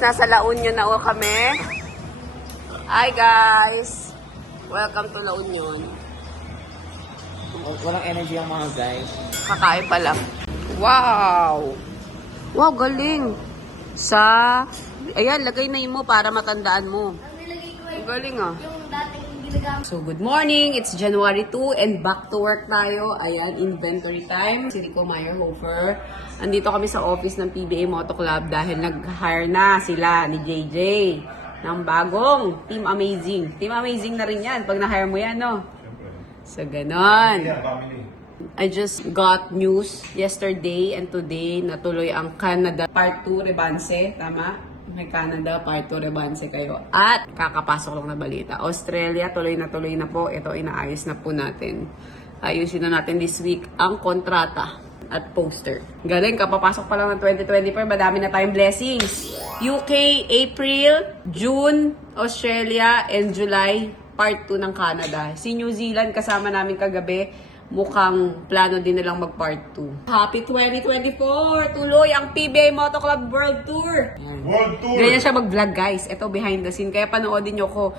guys, nasa La Union na o kami. Hi guys! Welcome to La Union. Walang energy ang mga guys. Kakain pa lang. Wow! Wow, galing! Sa... Ayan, lagay na mo para matandaan mo. Ang galing ah. Yung. So, good morning. It's January 2 and back to work tayo. Ayan, inventory time. Si Rico Meyerhofer. Andito kami sa office ng PBA Moto Club dahil nag-hire na sila ni JJ ng bagong Team Amazing. Team Amazing na rin yan pag na-hire mo yan, no? So, ganon. I just got news yesterday and today na tuloy ang Canada Part 2 Rebanse. Tama? May Canada Part 2 Rebanse kayo. At kakapasok lang na balita. Australia, tuloy na tuloy na po. Ito, inaayos na po natin. Ayusin na natin this week ang kontrata at poster. Galing, kapapasok pa lang ng 2024, madami na tayong blessings. UK, April, June, Australia, and July, part 2 ng Canada. Si New Zealand, kasama namin kagabi, mukhang plano din nilang mag part 2. Happy 2024! Tuloy ang PBA Moto Club World Tour! World Tour! Ganyan siya mag-vlog guys. Ito behind the scene. Kaya panoodin nyo ko,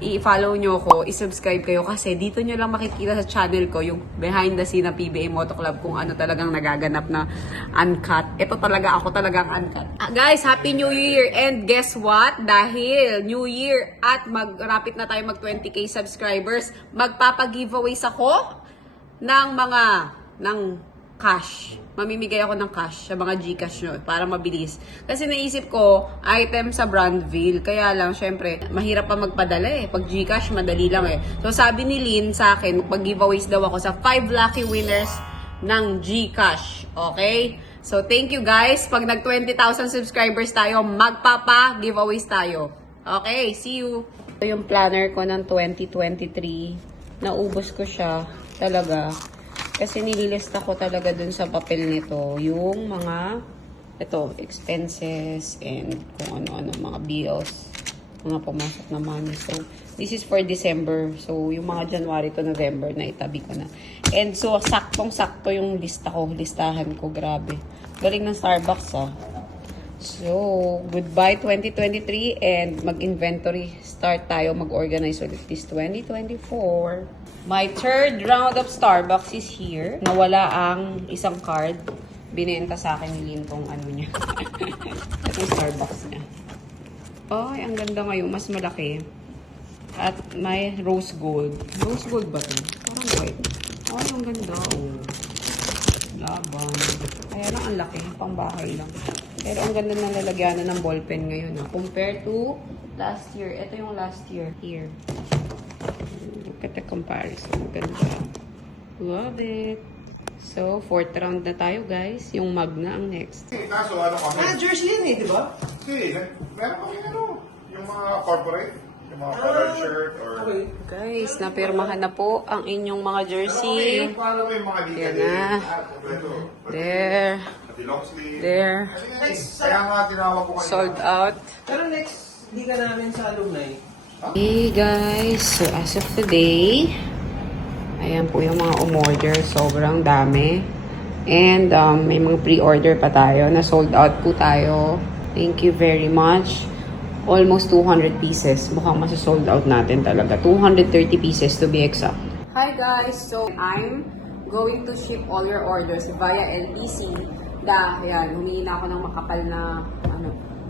i-follow nyo ko, i-subscribe kayo kasi dito nyo lang makikita sa channel ko yung behind the scene ng PBA Moto Club kung ano talagang nagaganap na uncut. Ito talaga, ako talagang uncut. Ah, guys, Happy New Year! And guess what? Dahil New Year at mag-rapid na tayo mag 20k subscribers, magpapag-giveaways ako ng mga ng cash. Mamimigay ako ng cash sa mga Gcash nyo para mabilis. Kasi naisip ko, item sa Brandville. Kaya lang, syempre, mahirap pa magpadala eh. Pag Gcash, madali lang eh. So, sabi ni Lynn sa akin, mag-giveaways daw ako sa 5 lucky winners ng Gcash. Okay? So, thank you guys. Pag nag 20,000 subscribers tayo, magpapa-giveaways tayo. Okay, see you. Ito yung planner ko ng 2023. Naubos ko siya talaga. Kasi nililista ko talaga dun sa papel nito yung mga ito, expenses and kung ano-ano, mga bills, mga pumasok na money. So, this is for December. So, yung mga January to November na itabi ko na. And so, saktong-sakto yung lista ko, listahan ko, grabe. Galing ng Starbucks ah. So, goodbye 2023 and mag-inventory start tayo, mag-organize ulit this 2024. My third round of Starbucks is here. Nawala ang isang card. Binenta sa akin ni Lynn tong ano niya. Itong Starbucks niya. Ay, ang ganda ngayon. Mas malaki. At may rose gold. Rose gold ba ito? Parang white. Ay, ang ganda. Oh. Laban. Kaya lang ang laki. Pang bahay lang. Pero ang ganda ng lalagyanan ng ballpen ngayon. Ha? Compared to last year. Ito yung last year. Here. Look at the comparison. Ang Ganda. Love it. So, fourth round na tayo, guys. Yung Magna ang next. Eh, Kaso ano kami? Ah, jersey yan eh, di ba? Kasi, meron kami ano, yung mga corporate, yung mga colored shirt or... Okay. Guys, napirmahan na po ang inyong mga Okay, jersey. yung parang may mga liga Yan na. Ah. There. Pati long sleeve. There. Nga, Kaya nga tinawag ko kanina. Sold out. Pero next, hindi ka namin sa alumni. Hey guys, so as of today, ayan po yung mga umorder. Sobrang dami. And um, may mga pre-order pa tayo na sold out po tayo. Thank you very much. Almost 200 pieces. Mukhang masasold out natin talaga. 230 pieces to be exact. Hi guys! So, I'm going to ship all your orders via LBC. Dahil, humingi na ako ng makapal na, ano,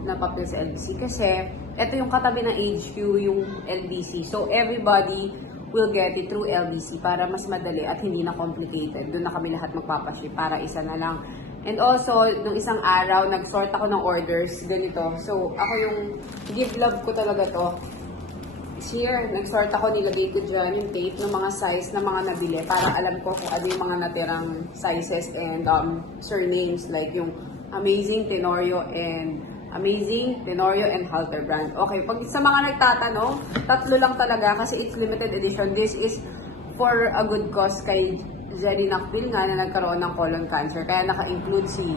na papel sa LBC. Kasi, ito yung katabi ng HQ, yung LBC. So, everybody will get it through LBC para mas madali at hindi na complicated. Doon na kami lahat magpapaship para isa na lang. And also, nung isang araw, nag-sort ako ng orders, ganito. So, ako yung give love ko talaga to. Here, nag-sort ako, nilagay ko dyan yung tape ng mga size ng mga nabili para alam ko kung ano yung mga natirang sizes and um, surnames like yung Amazing, Tenorio, and Amazing, Tenorio, and Halter brand. Okay, pag sa mga nagtatanong, tatlo lang talaga kasi it's limited edition. This is for a good cause kay Jenny Nakpil nga na nagkaroon ng colon cancer. Kaya naka-include si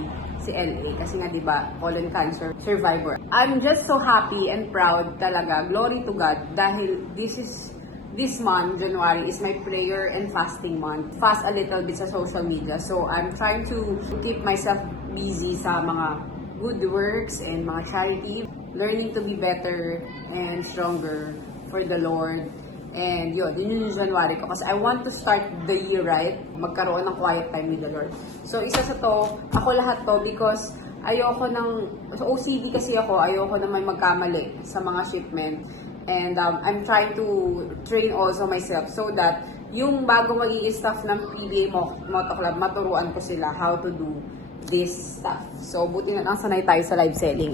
si LA kasi nga 'di ba colon cancer survivor. I'm just so happy and proud talaga. Glory to God dahil this is this month, January, is my prayer and fasting month. Fast a little bit sa social media. So, I'm trying to keep myself busy sa mga good works and mga charity. Learning to be better and stronger for the Lord. And yun, yun yung January ko. Kasi I want to start the year right. Magkaroon ng quiet time with the Lord. So isa sa to, ako lahat to because ayoko ng, OCD kasi ako, ayoko na may magkamali sa mga shipment. And um, I'm trying to train also myself so that yung bago magiging staff ng PBA Mo- Moto Club, maturuan ko sila how to do this stuff. So, buti na lang sanay tayo sa live selling.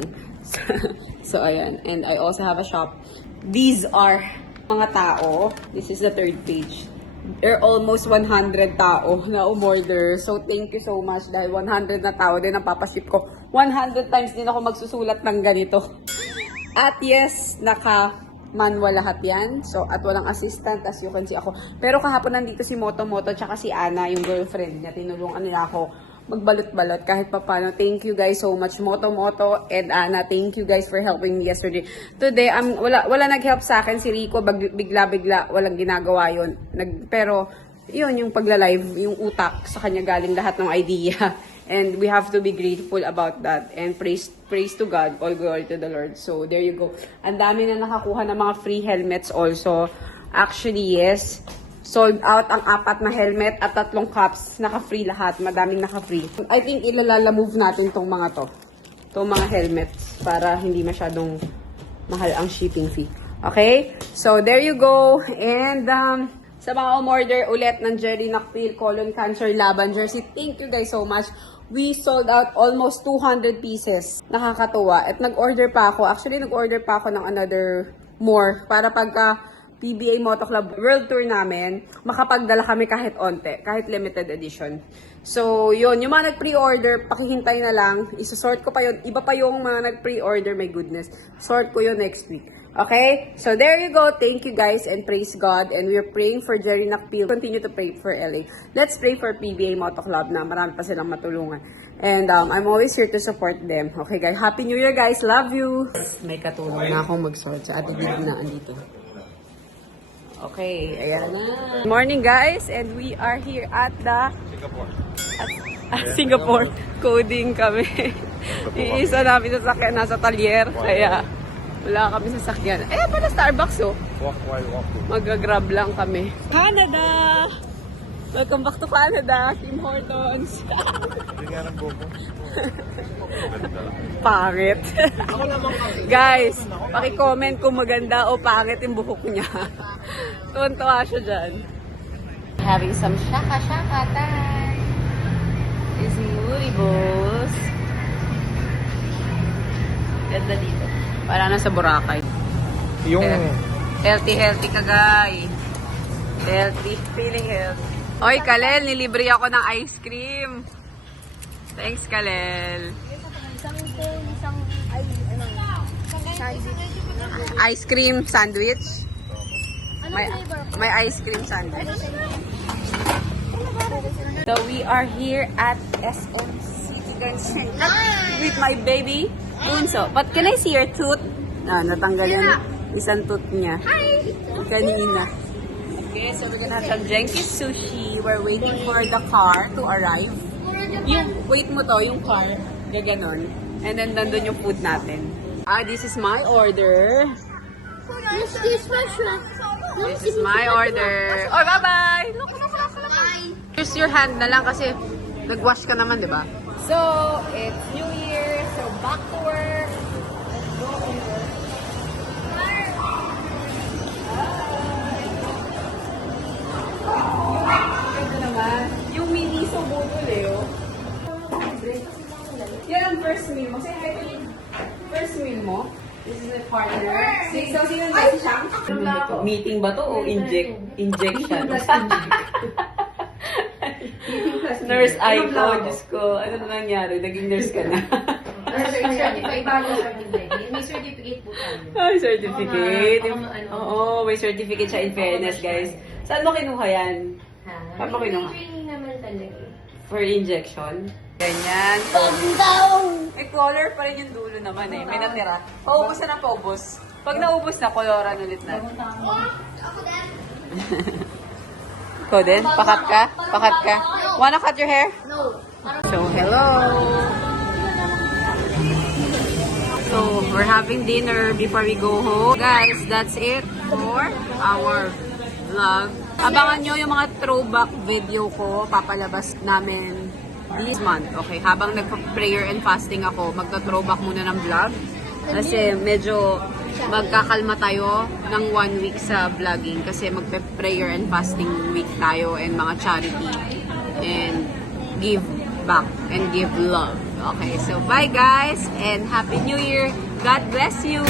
so, ayan. And I also have a shop. These are mga tao. This is the third page. There are almost 100 tao na umorder. So, thank you so much dahil 100 na tao din ang papaship ko. 100 times din ako magsusulat ng ganito. At yes, naka manual lahat yan. So, at walang assistant, as you can see ako. Pero kahapon nandito si Moto Moto, tsaka si Ana, yung girlfriend niya. Tinulungan nila ako magbalot-balot kahit papano. Thank you guys so much, Moto Moto and Ana. Thank you guys for helping me yesterday. Today, um, wala, wala nag-help sa akin. Si Rico, bigla-bigla, walang ginagawa yon Nag, pero, yun, yung pagla-live, yung utak, sa kanya galing lahat ng idea. And we have to be grateful about that. And praise praise to God. All glory to the Lord. So, there you go. Ang dami na nakakuha ng mga free helmets also. Actually, yes. Sold out ang apat na helmet at tatlong cups. Naka-free lahat. Madaming naka-free. I think ilalala-move natin tong mga to. Tong mga helmets para hindi masyadong mahal ang shipping fee. Okay? So, there you go. And, um, sa mga umorder ulit ng Jerry Nakpil Colon Cancer Laban Jersey, thank you guys so much. We sold out almost 200 pieces. Nakakatuwa. At nag-order pa ako. Actually, nag-order pa ako ng another more para pagka PBA Moto Club World Tour namin, makapagdala kami kahit onte, kahit limited edition. So, yun, yung mga nag-pre-order, pakihintay na lang, isosort ko pa yun. Iba pa yung mga nag-pre-order, my goodness. Sort ko yun next week. Okay? So, there you go. Thank you guys and praise God. And we're praying for Jerry Nakpil. Continue to pray for LA. Let's pray for PBA Moto Club na marami pa silang matulungan. And um, I'm always here to support them. Okay guys? Happy New Year guys! Love you! May katulong na akong mag-sort sa ate Dig na andito. Okay, ayan na. Good morning guys, and we are here at the Singapore. at Singapore. Coding kami. Iisa namin sa sakyan nasa talyer, kaya wala kami sa sakyan. Eh, pala Starbucks oh. Walk while walking. Mag-grab lang kami. Canada! Welcome back to Canada, Tim Hortons. Nga ng. Ganda. pangit. Guys, paki-comment kung maganda o pangit yung buhok niya. Tuwan-tuwa siya dyan. Having some shaka-shaka time. Is Boss. Ganda dito. Para na sa Boracay. Yung... Healthy, healthy ka, guy. Healthy. Feeling healthy. Oy, Kalel, nilibre ako ng ice cream. Thanks, Kalel. Isang ten, isang, ay, ano, sandwich. Ice cream sandwich. May, may ice cream sandwich. So we are here at SM City Junction with my baby Bunso. But can I see your tooth? Ah, natanggal yung isang tooth niya. Hi! Kanina. Okay, so we're gonna have some Jenkins sushi. We're waiting for the car to arrive. Yung, wait mo to, yung car. Gaganon. And then, nandun yung food natin. Ah, this is my order. This is special. This is my order. Oh, bye-bye! Bye. Use your hand na lang kasi nag-wash ka naman, di ba? So, it's New Year. So, back to work. Shang? Meeting ba to o inject, injection? nurse Aiko, Diyos ko. Ano na nangyari? Naging nurse ka na. Certificate, bago certificate. May certificate po tayo. Ay, certificate. Oo ano. Oo, may certificate siya in fairness, guys. Saan mo kinuha yan? Ha? Saan mo kinuha? May training naman talaga. For injection? Ganyan. May color pa rin yung dulo naman eh. May natira. Paubos na ng paubos. Pag naubos na, koloran ulit na. Ikaw din? Pakat ka? Pakat ka? Wanna cut your hair? No. So, hello! We're having dinner before we go home. Guys, that's it for our vlog. Abangan nyo yung mga throwback video ko. Papalabas namin this month. Okay, habang nagpa-prayer and fasting ako, magta-throwback muna ng vlog. Kasi medyo magkakalma tayo ng one week sa vlogging kasi magpe-prayer and fasting week tayo and mga charity and give back and give love. Okay, so bye guys and Happy New Year. God bless you.